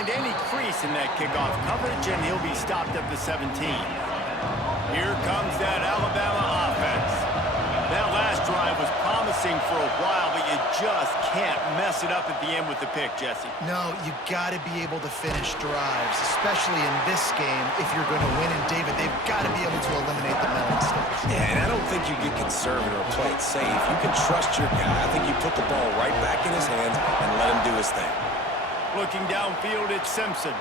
find any crease in that kickoff coverage, and he'll be stopped at the 17. Here comes that Alabama offense. That last drive was promising for a while, but you just can't mess it up at the end with the pick, Jesse. No, you got to be able to finish drives, especially in this game if you're going to win. And, David, they've got to be able to eliminate the mental mistakes. Yeah, and I don't think you get conservative or play it safe. You can trust your guy. I think you put the ball right back in his hands and let him do his thing. Looking downfield, it's Simpson. And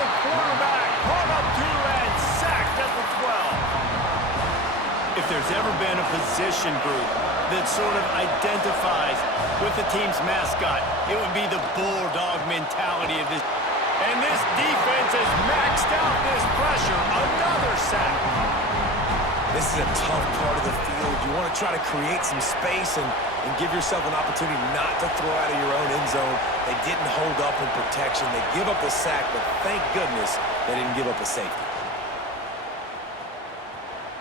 the quarterback caught up to and sacked at the 12. If there's ever been a position group that sort of identifies with the team's mascot, it would be the bulldog mentality of this. And this defense has maxed out this pressure. Another sack. This is a tough part of the field. You want to try to create some space and give yourself an opportunity not to throw out of your own end zone. They didn't hold up in protection. They give up the sack, but thank goodness they didn't give up a safety.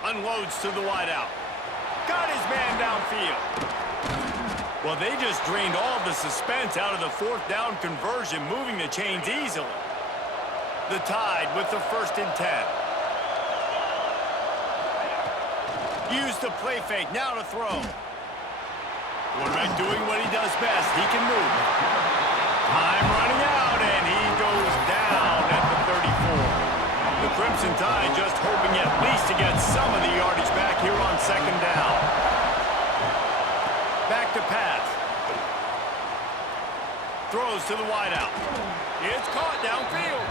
Unloads to the wideout. Got his man downfield. Well, they just drained all the suspense out of the fourth down conversion, moving the chains easily. The Tide with the 1st and 10. Use the play fake, now to throw. Quarterback doing what he does best. He can move. Time running out, and he goes down at the 34. The Crimson Tide just hoping at least to get some of the yardage back here on 2nd down. Back to pass. Throws to the wideout. It's caught downfield.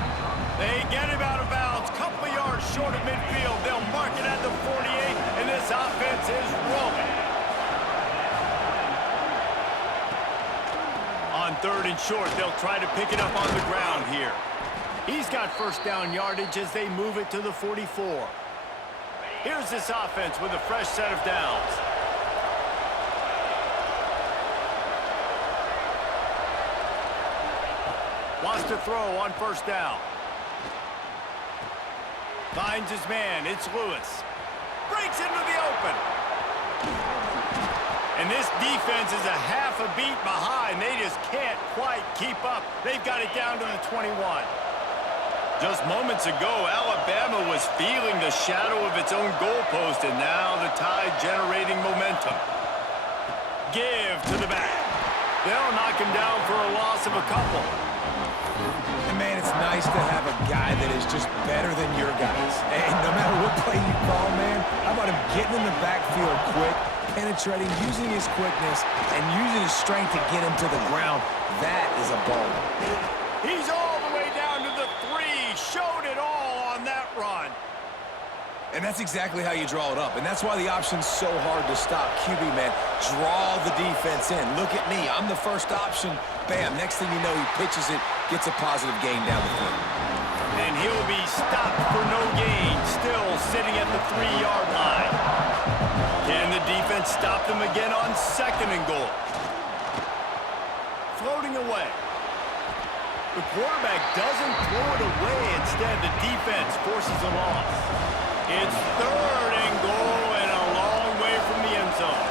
They get him out of bounds. Couple of yards short of midfield. They'll mark it at the 48, and this offense is rolling. On 3rd and short, they'll try to pick it up on the ground here. He's got 1st down yardage as they move it to the 44. Here's this offense with a fresh set of downs. Wants to throw on 1st down. Finds his man. It's Lewis. Breaks into the open. And this defense is a half a beat behind. They just can't quite keep up. They've got it down to the 21. Just moments ago, Alabama was feeling the shadow of its own goalpost, and now the Tide generating momentum. Give to the back. They'll knock him down for a loss of a couple. And, man, it's nice to have a guy that is just better than your guys. And no matter what play you call, man, how about him getting in the backfield quick, penetrating, using his quickness, and using his strength to get him to the ground. That is a baller. He's all the way down to the 3. Showed it all on that run. And that's exactly how you draw it up. And that's why the option's so hard to stop. QB, man, draw the defense in. Look at me. I'm the first option. Bam. Next thing you know, he pitches it, gets a positive gain down the field. And he'll be stopped for no gain, still sitting at the 3-yard line. Can the defense stop them again on 2nd and goal? Floating away. The quarterback doesn't throw it away. Instead, the defense forces a loss. It's 3rd and goal and a long way from the end zone.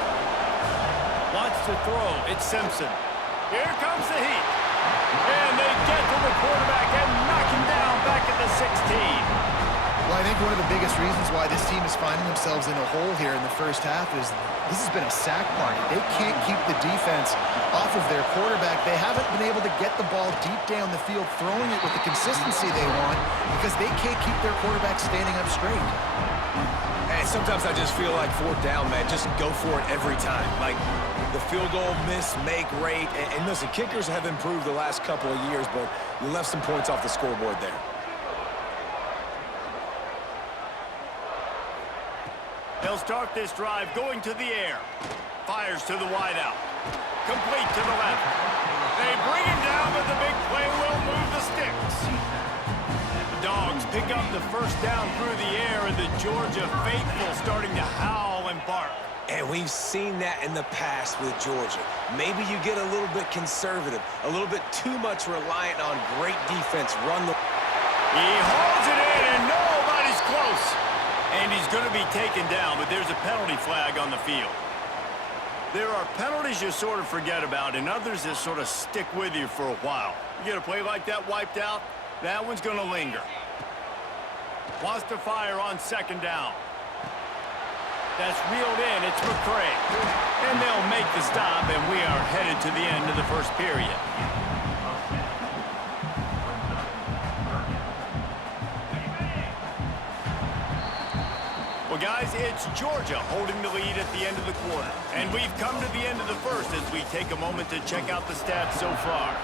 Wants to throw. It's Simpson. Here comes the heat. And they get to the quarterback and knock him down back at the 16. Well, I think one of the biggest reasons why this team is finding themselves in a hole here in the first half is this has been a sack party. They can't keep the defense off of their quarterback. They haven't been able to get the ball deep down the field, throwing it with the consistency they want because they can't keep their quarterback standing up straight. And sometimes I just feel like 4th down, man, just go for it every time. Like the field goal miss-make rate. And listen, kickers have improved the last couple of years, but you left some points off the scoreboard there. They'll start this drive going to the air. Fires to the wideout. Complete to the left. They bring him down, but the big play will move the sticks. The Dogs pick up the 1st down through the air, and the Georgia faithful starting to howl and bark. And we've seen that in the past with Georgia. Maybe you get a little bit conservative, a little bit too much reliant on great defense. He holds it in, and nobody's close. And he's going to be taken down, but there's a penalty flag on the field. There are penalties you sort of forget about and others that sort of stick with you for a while. You get a play like that wiped out, that one's going to linger. Wants to fire on second down. That's reeled in. It's McCray. And they'll make the stop, and we are headed to the end of the first period. Well, guys, it's Georgia holding the lead at the end of the quarter. And we've come to the end of the first as we take a moment to check out the stats so far.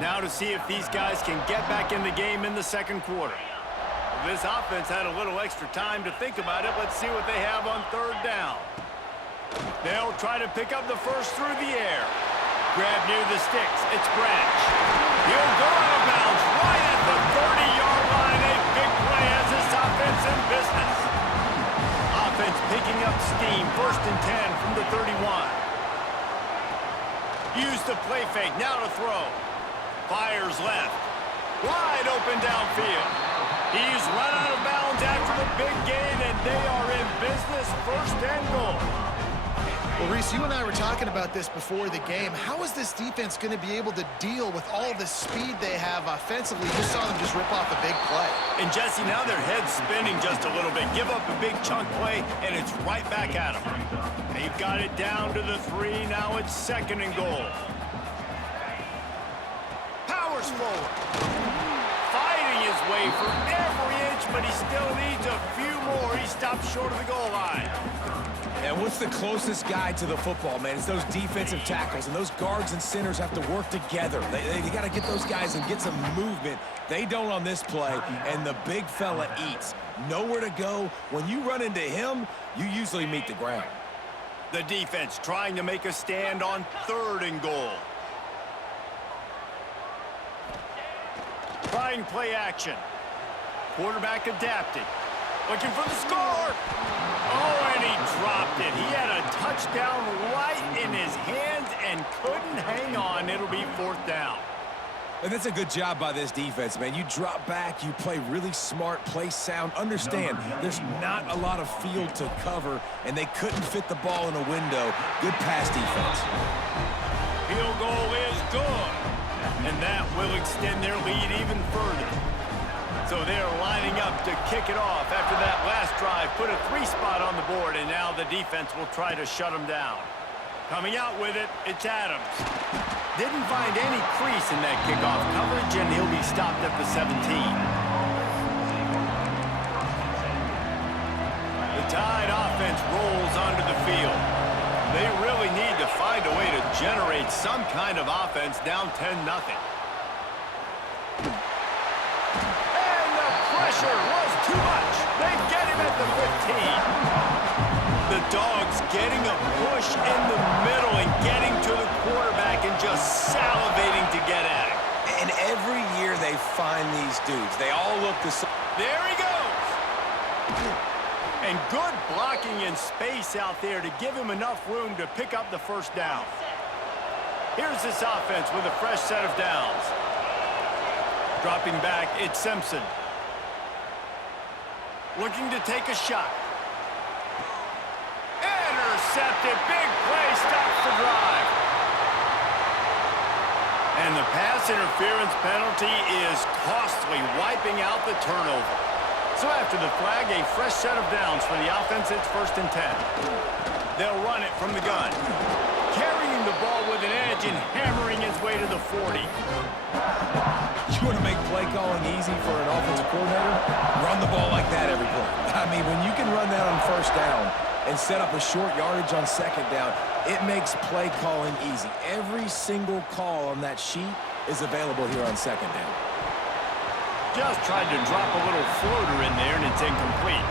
Now to see if these guys can get back in the game in the second quarter. This offense had a little extra time to think about it. Let's see what they have on third down. They'll try to pick up the first through the air. Grab near the sticks. It's Branch. He'll go out of bounds right at the 30-yard line. A big play as this offense in business. Offense picking up steam. First and 10 from the 31. Use the play fake. Now to throw. Fires left. Wide open downfield. He's run out of bounds after the big gain, and they are in business. First and goal. Well, Reese, you and I were talking about this before the game. How is this defense going to be able to deal with all the speed they have offensively? You saw them just rip off a big play. And, Jesse, now their head's spinning just a little bit. Give up a big chunk play, and it's right back at them. They've got it down to the 3. Now it's second and goal. Powers forward. Fighting his way for every inch, but he still needs a few more. He stops short of the goal line. And what's the closest guy to the football, man? It's those defensive tackles, and those guards and centers have to work together. They got to get those guys and get some movement. They don't on this play, and the big fella eats. Nowhere to go. When you run into him, you usually meet the ground. The defense trying to make a stand on third and goal. Trying play action. Quarterback adapted. Looking for the score. Oh, and he dropped it. He had a touchdown right in his hands and couldn't hang on. It'll be fourth down. And that's a good job by this defense, man. You drop back, you play really smart, play sound. Understand, there's not a lot of field to cover, and they couldn't fit the ball in a window. Good pass defense. Field goal is good. And that will extend their lead even further. So they're lining up to kick it off after that last drive. Put a 3 spot on the board, and now the defense will try to shut them down. Coming out with it, it's Adams. Didn't find any crease in that kickoff coverage, and he'll be stopped at the 17. The Tide offense rolls onto the field. They really need to find a way to generate some kind of offense down 10-0. And the pressure was too much. They get him at the 15. The Dogs getting a push in the middle and getting to the quarterback and just salivating to get at him. And every year they find these dudes. They all look the same. There he goes. And good blocking in space out there to give him enough room to pick up the first down. Here's this offense with a fresh set of downs. Dropping back, it's Simpson. Looking to take a shot. Intercepted, big play, stops the drive. And the pass interference penalty is costly, wiping out the turnover. So after the flag, a fresh set of downs for the offense. It's first and 10. They'll run it from the gun. Carrying the ball with an edge and hammering his way to the 40. You want to make play calling easy for an offensive coordinator? Run the ball like that every play. I mean, when you can run that on first down and set up a short yardage on second down, it makes play calling easy. Every single call on that sheet is available here on second down. Just tried to drop a little floater in there, and it's incomplete.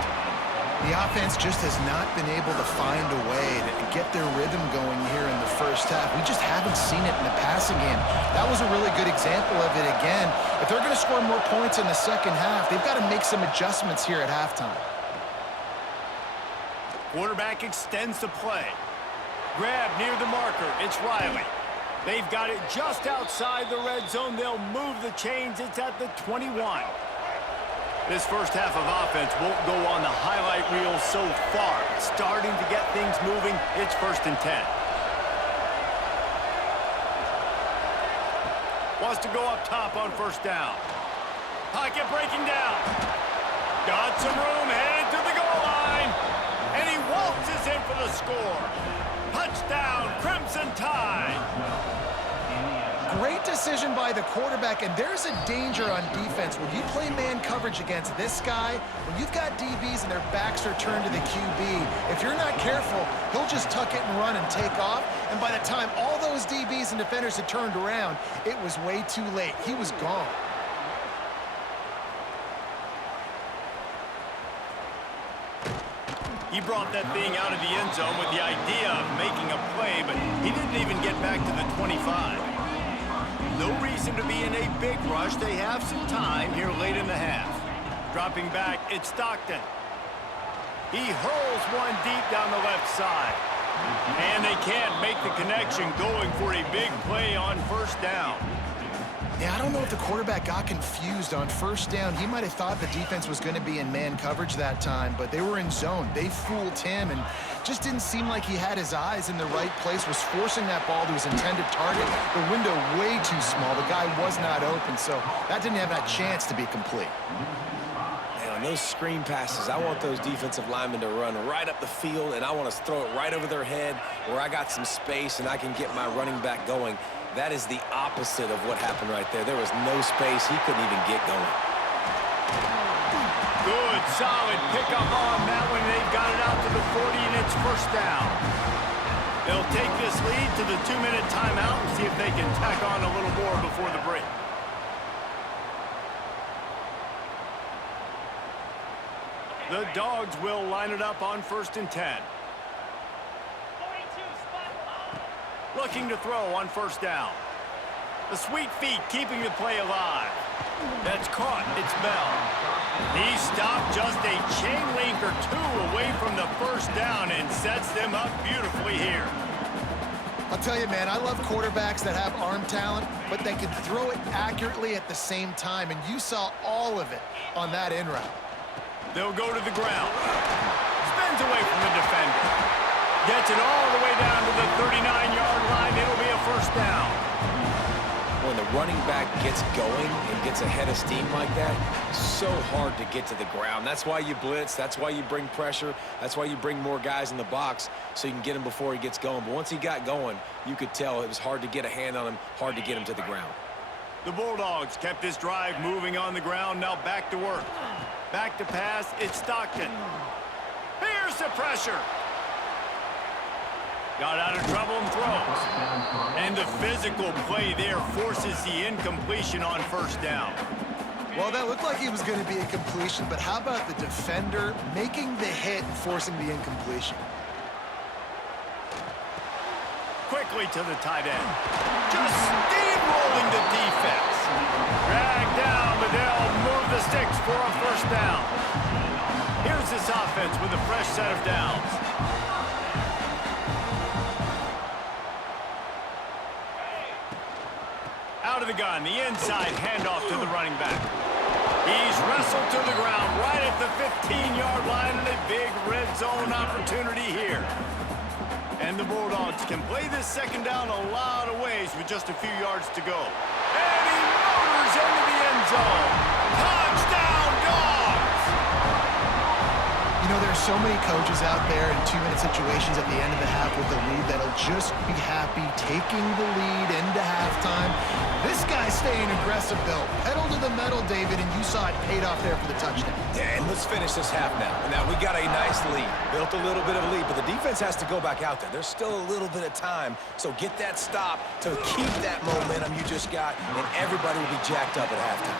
The offense just has not been able to find a way to get their rhythm going here in the first half. We just haven't seen it in the passing game. That was a really good example of it again. If they're going to score more points in the second half, they've got to make some adjustments here at halftime. Quarterback extends the play. Grab near the marker. It's Riley. They've got it just outside the red zone. They'll move the chains. It's at the 21. This first half of offense won't go on the highlight reel so far. Starting to get things moving. It's first and 10. Wants to go up top on first down. Pocket breaking down. Got some room, headed to the goal line. And he waltzes in for the score. Touchdown, Crimson Tide. Great decision by the quarterback, and there's a danger on defense. When you play man coverage against this guy, when you've got DBs and their backs are turned to the QB, if you're not careful, he'll just tuck it and run and take off. And by the time all those DBs and defenders had turned around, it was way too late. He was gone. He brought that thing out of the end zone with the idea of making a play, but he didn't even get back to the 25. No reason to be in a big rush. They have some time here late in the half. Dropping back, it's Stockton. He hurls one deep down the left side. And they can't make the connection, going for a big play on first down. Yeah, I don't know if the quarterback got confused on first down. He might have thought the defense was going to be in man coverage that time, but they were in zone. They fooled him and just didn't seem like he had his eyes in the right place, was forcing that ball to his intended target. The window way too small. The guy was not open, so that didn't have that chance to be complete. Man, on those screen passes, I want those defensive linemen to run right up the field, and I want to throw it right over their head where I got some space and I can get my running back going. That is the opposite of what happened right there. There was no space. He couldn't even get going. Good, solid pickup on that one. They've got it out to the 40, and it's first down. They'll take this lead to the 2-minute timeout and see if they can tack on a little more before the break. The Dogs will line it up on 1st and 10. Looking to throw on first down. The sweet feet keeping the play alive. That's caught. It's Bell. He stopped just a chain link or two away from the first down and sets them up beautifully here. I'll tell you, man, I love quarterbacks that have arm talent, but they can throw it accurately at the same time, and you saw all of it on that in route. They'll go to the ground. Spins away from the defender. Gets it all the way down to the 39-yard line. It'll be a first down. When the running back gets going and gets ahead of steam like that, so hard to get to the ground. That's why you blitz. That's why you bring pressure. That's why you bring more guys in the box so you can get him before he gets going. But once he got going, you could tell it was hard to get a hand on him, hard to get him to the ground. The Bulldogs kept this drive moving on the ground. Now back to work. Back to pass. It's Stockton. Here's the pressure. Got out of trouble and throws. And the physical play there forces the incompletion on first down. Well, that looked like he was going to be a completion, but how about the defender making the hit and forcing the incompletion? Quickly to the tight end. Just steamrolling the defense. Drag down, Liddell, move the sticks for a first down. Here's this offense with a fresh set of downs. Out of the gun, the inside handoff to the running back. He's wrestled to the ground right at the 15-yard line, and a big red zone opportunity here. And the Bulldogs can play this second down a lot of ways with just a few yards to go. And he motors into the end zone. Touchdown, Dogs! You know, there's so many coaches out there in 2-minute situations at the end of the half with the lead that'll just be happy taking the lead into halftime. This guy's staying aggressive, though. Pedal to the metal, David, and you saw it paid off there for the touchdown. Yeah, and let's finish this half now. Now, we got a nice lead. Built a little bit of a lead, but the defense has to go back out there. There's still a little bit of time, so get that stop to keep that momentum you just got, and everybody will be jacked up at halftime.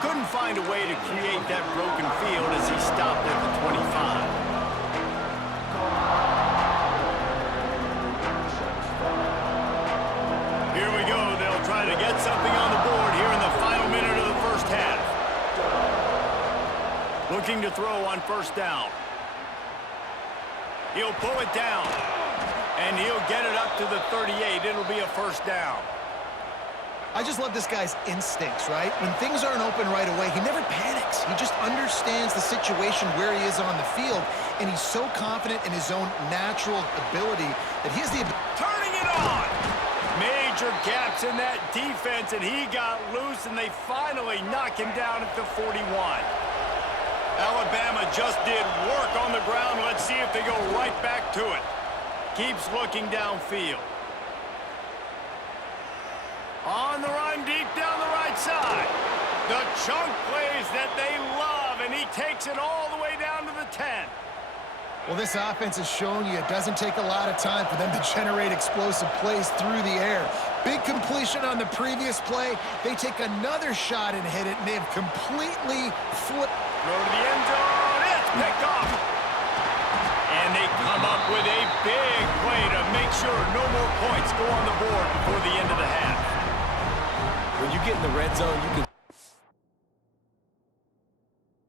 Couldn't find a way to create that broken field as he stopped at the 25. Here we go. They'll try to get something on the board here in the final minute of the first half. Looking to throw on first down. He'll pull it down, and he'll get it up to the 38. It'll be a first down. I just love this guy's instincts, right? When things aren't open right away, he never panics. He just understands the situation where he is on the field, and he's so confident in his own natural ability that he has the ability. Turning it on. Major pressure gaps in that defense, and he got loose, and they finally knock him down at the 41. Alabama just did work on the ground. Let's see if they go right back to it. Keeps looking downfield. On the run, deep down the right side. The chunk plays that they love, and he takes it all the way down to the 10. Well, this offense has shown you it doesn't take a lot of time for them to generate explosive plays through the air. Big completion on the previous play. They take another shot and hit it, and they have completely flipped. Throw to the end zone. It's picked off. And they come up with a big play to make sure no more points go on the board before the end of the half. When you get in the red zone, you can